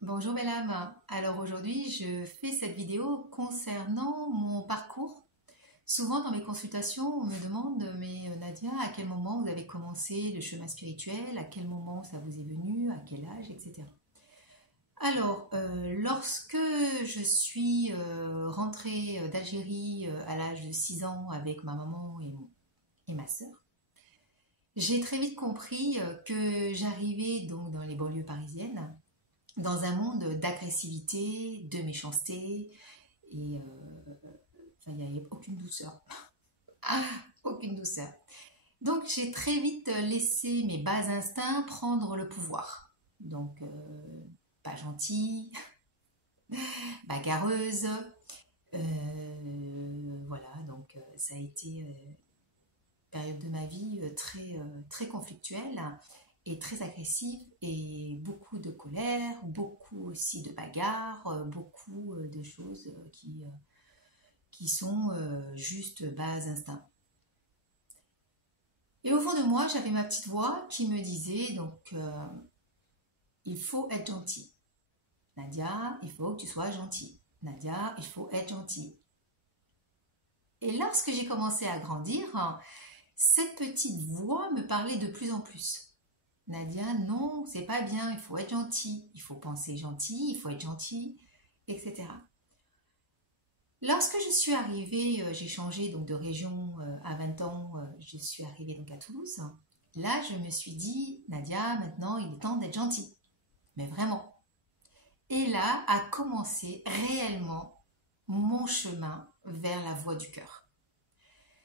Bonjour belle âme. Alors aujourd'hui, je fais cette vidéo concernant mon parcours. Souvent dans mes consultations, on me demande, mais Nadia, à quel moment vous avez commencé le chemin spirituel, à quel moment ça vous est venu, à quel âge, etc. Alors, lorsque je suis rentrée d'Algérie à l'âge de 6 ans avec ma maman et ma sœur, j'ai très vite compris que j'arrivais donc dans les banlieues parisiennes dans un monde d'agressivité, de méchanceté, et enfin, il n'y avait aucune douceur. Ah, aucune douceur. Donc j'ai très vite laissé mes bas instincts prendre le pouvoir. Donc pas gentille, bagarreuse. Voilà, donc ça a été une période de ma vie très conflictuelle et très agressive et beaucoup de colère, beaucoup aussi de bagarres, beaucoup de choses qui sont juste bas instincts. Et au fond de moi, j'avais ma petite voix qui me disait donc il faut être gentil. Nadia, il faut que tu sois gentille. Nadia, il faut être gentille. Et lorsque j'ai commencé à grandir, cette petite voix me parlait de plus en plus. Nadia, non, c'est pas bien, il faut être gentil, il faut penser gentil, il faut être gentil, etc. Lorsque je suis arrivée, j'ai changé donc de région à 20 ans, je suis arrivée donc à Toulouse. Là, je me suis dit, Nadia, maintenant il est temps d'être gentille, mais vraiment. Et là a commencé réellement mon chemin vers la voie du cœur.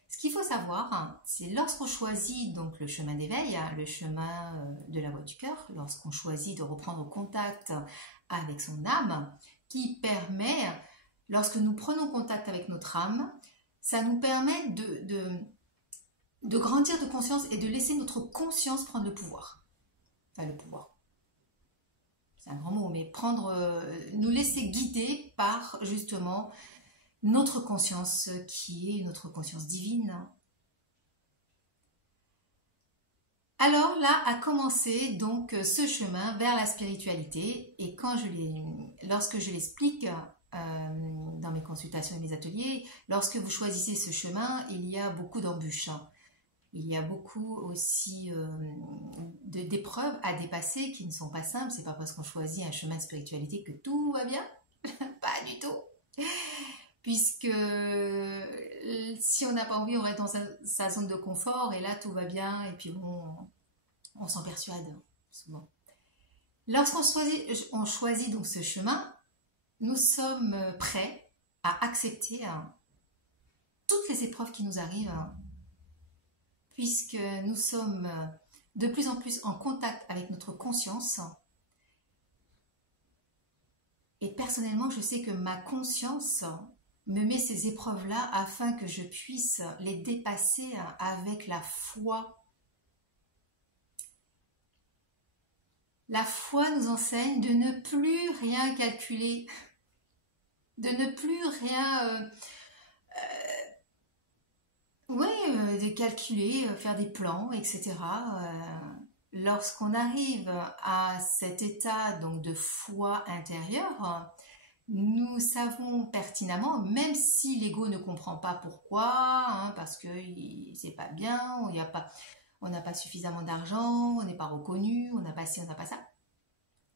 Ce qu'il faut savoir, c'est lorsqu'on choisit donc le chemin d'éveil, le chemin de la voie du cœur, lorsqu'on choisit de reprendre contact avec son âme, qui permet, lorsque nous prenons contact avec notre âme, ça nous permet de grandir de conscience et de laisser notre conscience prendre le pouvoir. Enfin, le pouvoir. C'est un grand mot, mais nous laisser guider par justement notre conscience qui est notre conscience divine. Alors là a commencé donc ce chemin vers la spiritualité et lorsque je l'explique dans mes consultations et mes ateliers, lorsque vous choisissez ce chemin, il y a beaucoup d'embûches. Il y a beaucoup aussi d'épreuves à dépasser qui ne sont pas simples. C'est pas parce qu'on choisit un chemin de spiritualité que tout va bien. Pas du tout. Puisque si on n'a pas envie, on reste dans sa zone de confort et là tout va bien et puis on s'en persuade souvent. Lorsqu'on choisit donc ce chemin, nous sommes prêts à accepter toutes les épreuves qui nous arrivent puisque nous sommes de plus en plus en contact avec notre conscience. Et personnellement, je sais que ma conscience me met ces épreuves-là afin que je puisse les dépasser avec la foi. La foi nous enseigne de ne plus rien calculer, de ne plus rien de calculer, faire des plans, etc. Lorsqu'on arrive à cet état donc de foi intérieure, nous savons pertinemment, même si l'ego ne comprend pas pourquoi, parce que c'est pas bien, on n'a pas suffisamment d'argent, on n'est pas reconnu, on n'a pas ci, on n'a pas ça.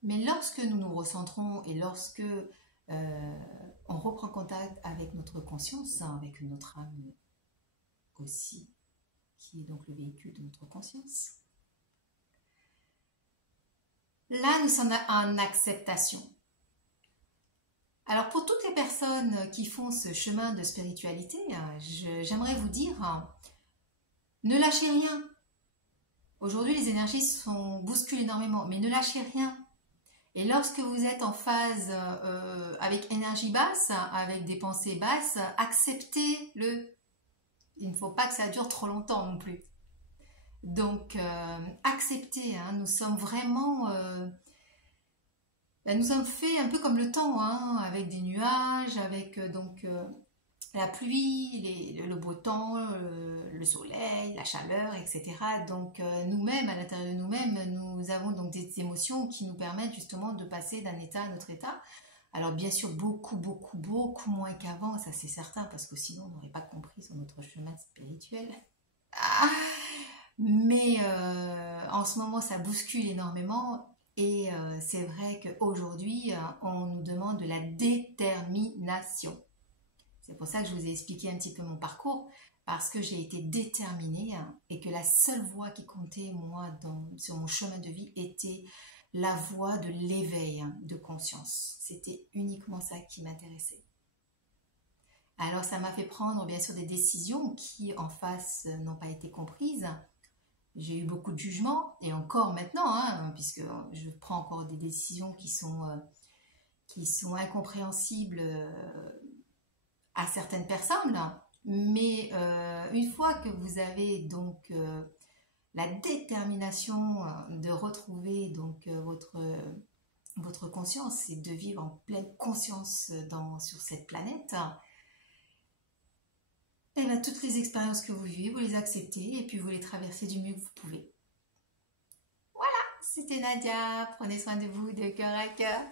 Mais lorsque nous nous recentrons et lorsque on reprend contact avec notre conscience, avec notre âme aussi, qui est donc le véhicule de notre conscience, là nous sommes en acceptation. Alors pour toutes les personnes qui font ce chemin de spiritualité, j'aimerais vous dire, ne lâchez rien. Aujourd'hui les énergies bousculent énormément, mais ne lâchez rien. Et lorsque vous êtes en phase avec énergie basse, avec des pensées basses, acceptez-le. Il ne faut pas que ça dure trop longtemps non plus. Donc acceptez, nous sommes vraiment... nous sommes faits un peu comme le temps, avec des nuages, avec la pluie, le beau temps, le soleil, la chaleur, etc. Donc nous-mêmes, à l'intérieur de nous-mêmes, nous avons donc des émotions qui nous permettent justement de passer d'un état à un autre état. Alors bien sûr, beaucoup moins qu'avant, ça c'est certain, parce que sinon on n'aurait pas compris sur notre chemin spirituel. Ah, mais en ce moment, ça bouscule énormément. Et c'est vrai qu'aujourd'hui, on nous demande de la détermination. C'est pour ça que je vous ai expliqué un petit peu mon parcours, parce que j'ai été déterminée et que la seule voie qui comptait, moi, sur mon chemin de vie, était la voie de l'éveil de conscience. C'était uniquement ça qui m'intéressait. Alors ça m'a fait prendre bien sûr des décisions qui en face n'ont pas été comprises. J'ai eu beaucoup de jugements, et encore maintenant, hein, puisque je prends encore des décisions qui sont incompréhensibles à certaines personnes, mais une fois que vous avez donc la détermination de retrouver donc votre conscience et de vivre en pleine conscience sur cette planète, et bien toutes les expériences que vous vivez, vous les acceptez et puis vous les traversez du mieux que vous pouvez. Voilà, c'était Nadia, prenez soin de vous de cœur à cœur.